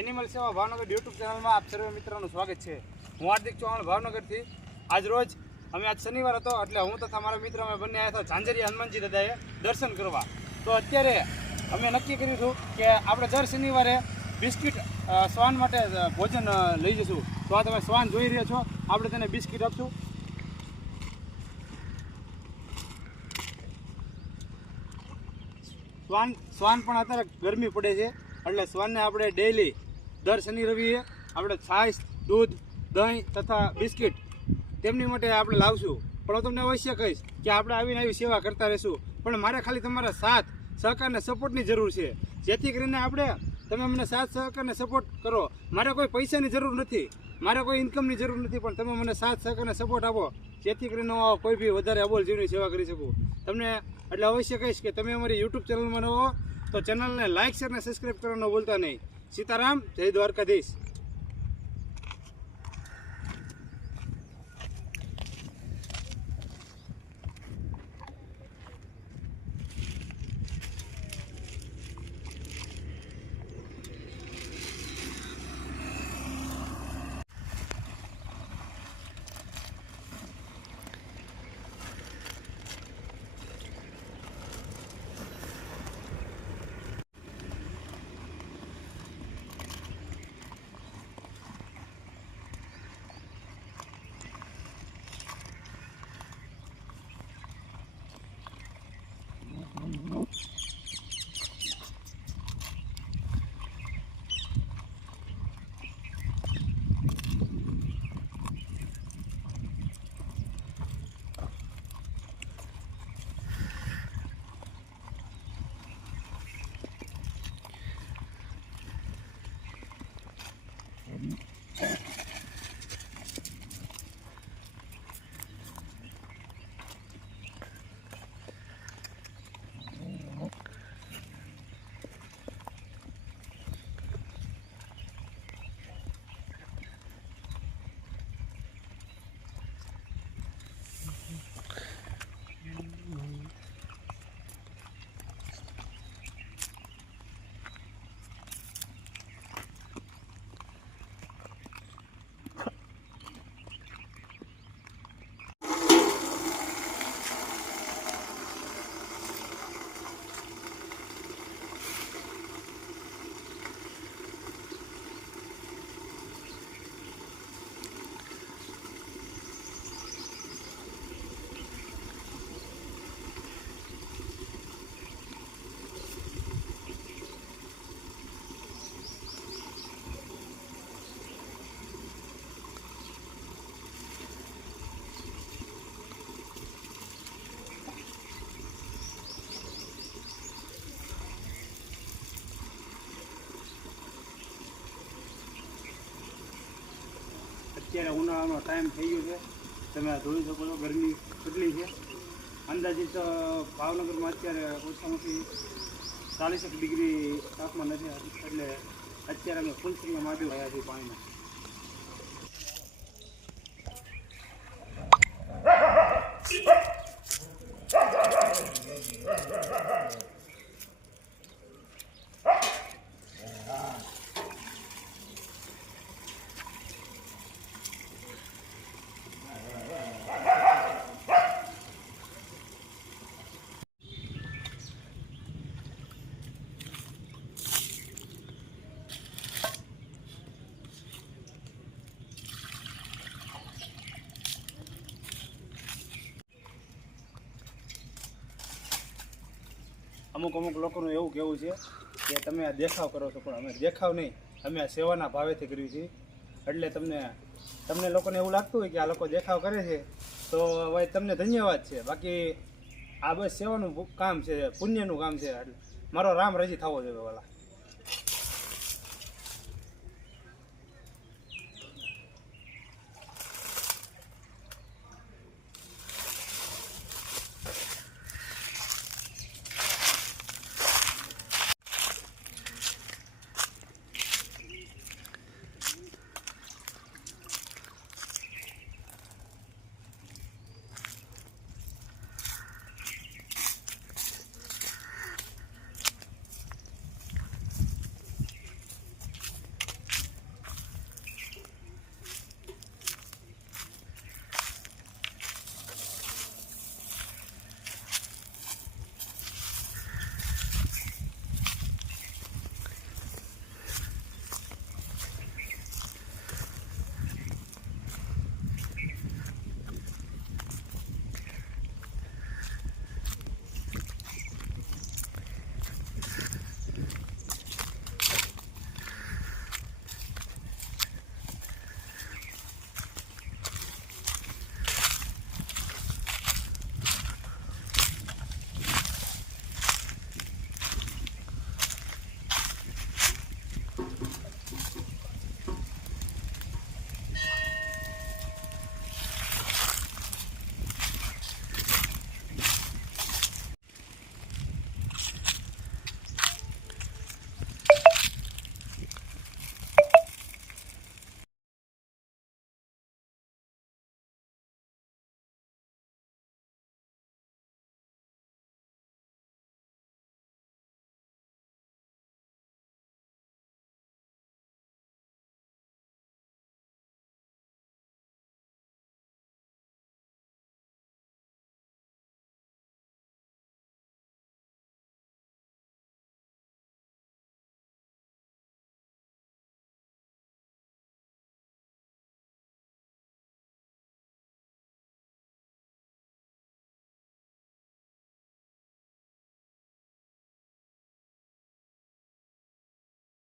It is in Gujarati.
એનિમલ સેવા ભાવનગર યુટ્યુબ ચેનલમાં આપ સર્વે મિત્રોનું સ્વાગત છે। હું હાર્દિક ચૌહાણ ભાવનગરથી। આજ રોજ અમે આજ શનિવાર હતો એટલે હું તથા મારા મિત્ર અમે બંને આવ્યા હતા ઝાંઝરિયા હનુમાનજી દાદાએ દર્શન કરવા। તો અત્યારે અમે નક્કી કર્યું હતું કે આપણે દર શનિવારે બિસ્કિટ શ્વાન માટે ભોજન લઈ જઈશું। તો આ તમે શ્વાન જોઈ રહ્યા છો, આપણે તેને બિસ્કિટ આપશું। શ્વાન પણ અત્યારે ગરમી પડે છે એટલે શ્વાનને આપણે ડેઈલી દર શનિ રવિએ આપણે છાશ, દૂધ, દહીં તથા બિસ્કિટ તેમની માટે આપણે લાવશું। પણ હું તમને અવશ્ય કહીશ કે આપણે આવીને આવી સેવા કરતા રહીશું, પણ મારે ખાલી તમારા સાથ સહકારને સપોર્ટની જરૂર છે, જેથી કરીને તમે મને સાથ સહકારને સપોર્ટ કરો। મારે કોઈ પૈસાની જરૂર નથી, મારે કોઈ ઇન્કમની જરૂર નથી, પણ તમે મને સાથ સહકારને સપોર્ટ આપો જેથી કરીને હું કોઈ બી વધારે અબોલ જીવની સેવા કરી શકું। તમને એટલે અવશ્ય કહીશ કે તમે અમારી યુટ્યુબ ચેનલમાં ન હો તો ચેનલને લાઇક, શેર અને સબસ્ક્રાઈબ કરવાનું ભૂલતા નહીં। સીતારામ, જય દ્વારકાધીશ। અત્યારે ઉનાળાનો ટાઈમ થઈ ગયો છે, તમે આ જોઈ શકો છો ગરમી કેટલી છે। અંદાજિત ભાવનગરમાં અત્યારે ઓછામાં ઓછી 40 ડિગ્રી તાપમાન નથી, એટલે અત્યારે અમે ફૂલ સ્વિંગમાં માંડી રહ્યા છીએ પાણીમાં। અમુક લોકોનું એવું કહેવું છે કે તમે આ દેખાવ કરો છો, પણ અમે દેખાવ નહીં, અમે આ સેવાના ભાવેથી કર્યું છે। એટલે તમને લોકોને એવું લાગતું હોય કે આ લોકો દેખાવ કરે છે તો ભાઈ તમને ધન્યવાદ છે, બાકી આ બસ સેવાનું કામ છે, પુણ્યનું કામ છે। એટલે મારો રામ રાજી થવો જોઈએ વાલા।